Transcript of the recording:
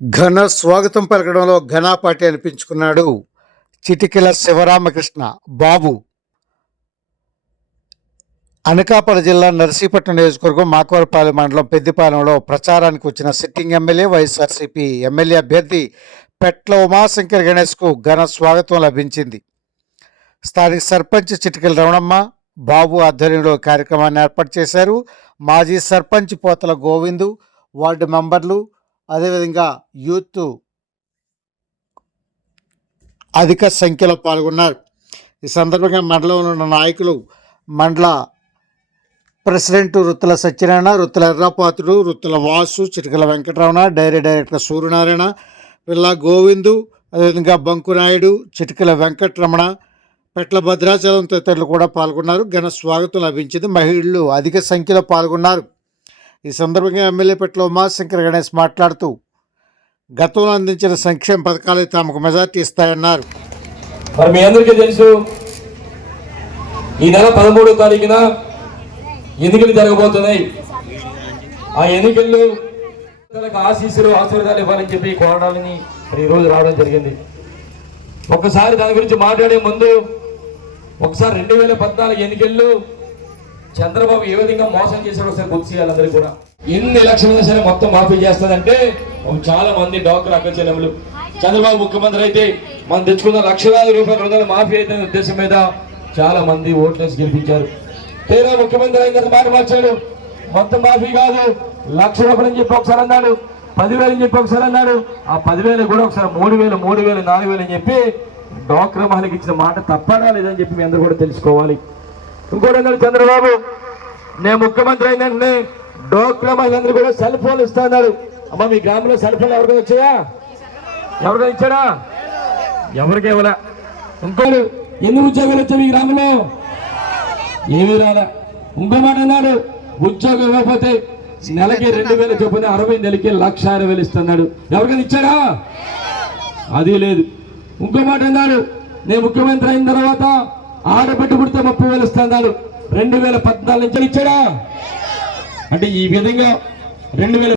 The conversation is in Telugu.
ఘన స్వాగతం పలకడంలో ఘనాపాటి అనిపించుకున్నాడు చిటికెల శివరామకృష్ణ బాబు. అనకాపల్లి జిల్లా నర్సీపట్నం నియోజకవర్గం మాకవరపాలెం మండలం పెద్దిపాలెంలో ప్రచారానికి వచ్చిన సిట్టింగ్ ఎమ్మెల్యే వైఎస్ఆర్సీపీ ఎమ్మెల్యే అభ్యర్థి పెట్ల ఉమాశంకర్ గణేష్కు ఘన స్వాగతం లభించింది. స్థానిక సర్పంచ్ చిటికెల రమణమ్మ బాబు ఆధ్వర్యంలో కార్యక్రమాన్ని ఏర్పాటు చేశారు. మాజీ సర్పంచ్ పోతల గోవిందు వార్డు మెంబర్లు అదేవిధంగా యూత్ అధిక సంఖ్యలో పాల్గొన్నారు. ఈ సందర్భంగా మండలంలో ఉన్న నాయకులు మండల president Ruthula Satyanarayana Ruthula Errapatrudu Ruthula Vasu Chitikala Venkataramana dairy director Suryanarayana Pilla Govindu అదేవిధంగా బంకునాయుడు చిటికల వెంకటరమణ పెట్ల భద్రాచలం తదితరులు కూడా పాల్గొన్నారు. ఘన స్వాగతం లభించింది. మహిళలు అధిక సంఖ్యలో పాల్గొన్నారు. ఈ సందర్భంగా ఎమ్మెల్యే పెట్ల ఉమాశంకర్ గణేష్ మాట్లాడుతూ గతంలో అందించిన సంక్షేమ పథకాలు తమకు మెజార్టీ ఇస్తాయన్నారు. మరి మీ అందరికీ తెలుసు ఈ నెల పదమూడో తారీఖున ఎన్నికలు జరగబోతున్నాయి. ఆ ఎన్నికల్లో ఆశీస్సులు ఆశీర్వాదాలు ఇవ్వాలని చెప్పి కోరడాలని మరి ఈరోజు రావడం జరిగింది. ఒకసారి దాని గురించి మాట్లాడే ముందు ఒకసారి రెండు వేల పద్నాలుగు ఎన్నికల్లో చంద్రబాబు ఏ విధంగా మోసం చేశాడో ఒకసారి గుర్తు చేయాలి అందరికి కూడా. ఎన్ని ఎలక్షన్లు సరే మొత్తం మాఫీ చేస్తుందంటే చాలా మంది డాక్టర్ అక్కచెల్లెములు చంద్రబాబు ముఖ్యమంత్రి అయితే మనం తెచ్చుకున్న లక్షలాది రూపాయల రుణాలు మాఫీ అయితే ఉద్దేశం మీద చాలా మంది ఓట్లేసి గెలిపించారు. తీరా ముఖ్యమంత్రి అయిన మాట మార్చాడు. మొత్తం మాఫీ కాదు. లక్ష రూపాయలు చెప్పి ఒకసారి అన్నాడు. పదివేలు చెప్పి ఒకసారి అన్నాడు. ఆ పదివేలు కూడా ఒకసారి మూడు వేలు మూడు వేలు నాలుగు వేలు అని చెప్పి డాక్టర్ మహిళకి ఇచ్చిన మాట తప్పడా లేదని చెప్పి మీ అందరూ కూడా తెలుసుకోవాలి. ఇంకోటి చంద్రబాబు నేను ముఖ్యమంత్రి అయినంటే డోక్రా మహిళందరూ కూడా సెల్ ఫోన్ ఇస్తా అన్నాడు అమ్మ మీ గ్రామంలో సెల్ ఫోన్ ఎవరికైనా వచ్చాయా? ఎవరికైనా ఇచ్చాడా? ఎవరికి ఇవ్వలే. ఇంకోడు ఎన్ని ఉద్యోగాలు వచ్చాయి మీ గ్రామంలో? ఏమీ రాలే. ఇంకో మాట అన్నాడు ఉద్యోగం ఇవ్వకపోతే నెలకి రెండు వేల చొప్పున అరవై నెలకి లక్ష అరవై వేలు ఇస్తున్నాడు. ఎవరికైనా ఇచ్చాడా? అది లేదు. ఇంకో మాట అన్నాడు నేను ముఖ్యమంత్రి అయిన తర్వాత ఆడబిడ్డ పుడితే ముప్పై వేలు స్థానాలు రెండు వేల పద్నాలుగు నుంచి ఇచ్చాడా అంటే ఈ విధంగా రెండు వేల